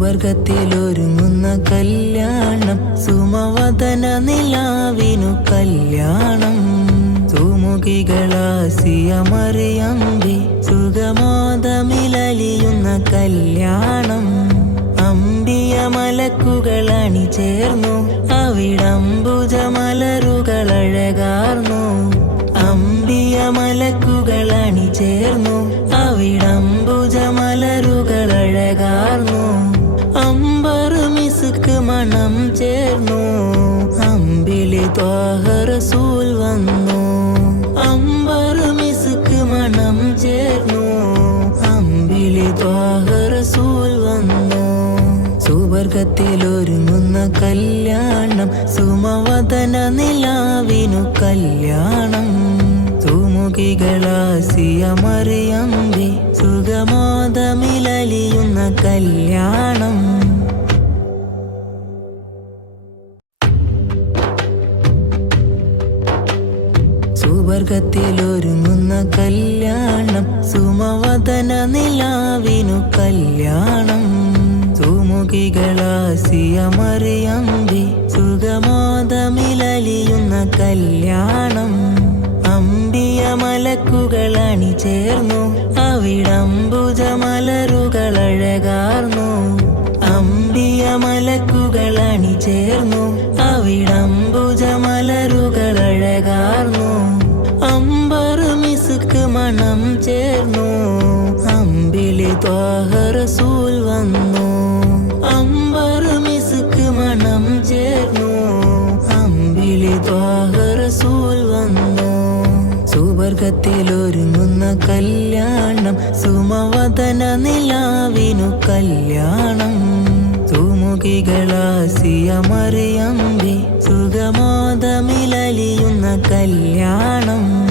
സുവർഗത്തിലൊരുങ്ങുന്ന കല്യാണം സുമവദന നിലാവിനു കല്യാണം. സുമുഖികളാസിയമറിയമ്പി സുഗമോദമിലലിയുന്ന കല്യാണം. അമ്പിയ മലക്കുകളണി ചേർന്നു അവിടംബുജമലരുകളഴകാർന്നു. അമ്പിയ മലക്കുകളണി ചേർന്നു അവിടംബുജമലരുകളഴകാർന്നു. മണം ചേർന്നു. അമ്പിളി ത്വാഹറസൂൽ വന്നു. അമ്പർ മിസുക്ക് മണം ചേർന്നു. അമ്പിളി ത്വാഹറസൂൽ വന്നു. സുവർഗത്തിലൊരുങ്ങുന്ന കല്യാണം സുമവദന നിലാവിനു കല്യാണം. സുമുഖികളാസിയമറിയമ്പി സുഖമോദമിലലിയുന്ന കല്യാണം. സുവർഗത്തിലൊരുങ്ങുന്ന കല്യാണം സുമവദന നിലാവിനു കല്യാണം. സുമുഖികളാസിയമറിയമ്പി സുഗമോദമിലലിയുന്ന കല്യാണം. അമ്പിയ മലക്കുകളണി ചേർന്നു അവിടംബുജമലരുകളഴകാർന്നു. അമ്പിയ മലക്കുകൾ അണിചേർന്നു അവിടംബുജമലരുകളഴകാർന്നു മണം ചേർന്നു. അമ്പിളി ത്വാഹറസൂൽ വന്നു. അമ്പർ മിസുക്ക് മണം ചേർന്നു. അമ്പിളി ത്വാഹറസൂൽ വന്നു. സുവർഗത്തിൽ സുവർഗത്തിലൊരുങ്ങുന്ന കല്യാണം സുമവദന നിലാവിനു കല്യാണം. സുമുഖികളാസിയമറിയമ്പി സുഖമോദമിലലിയുന്ന കല്യാണം.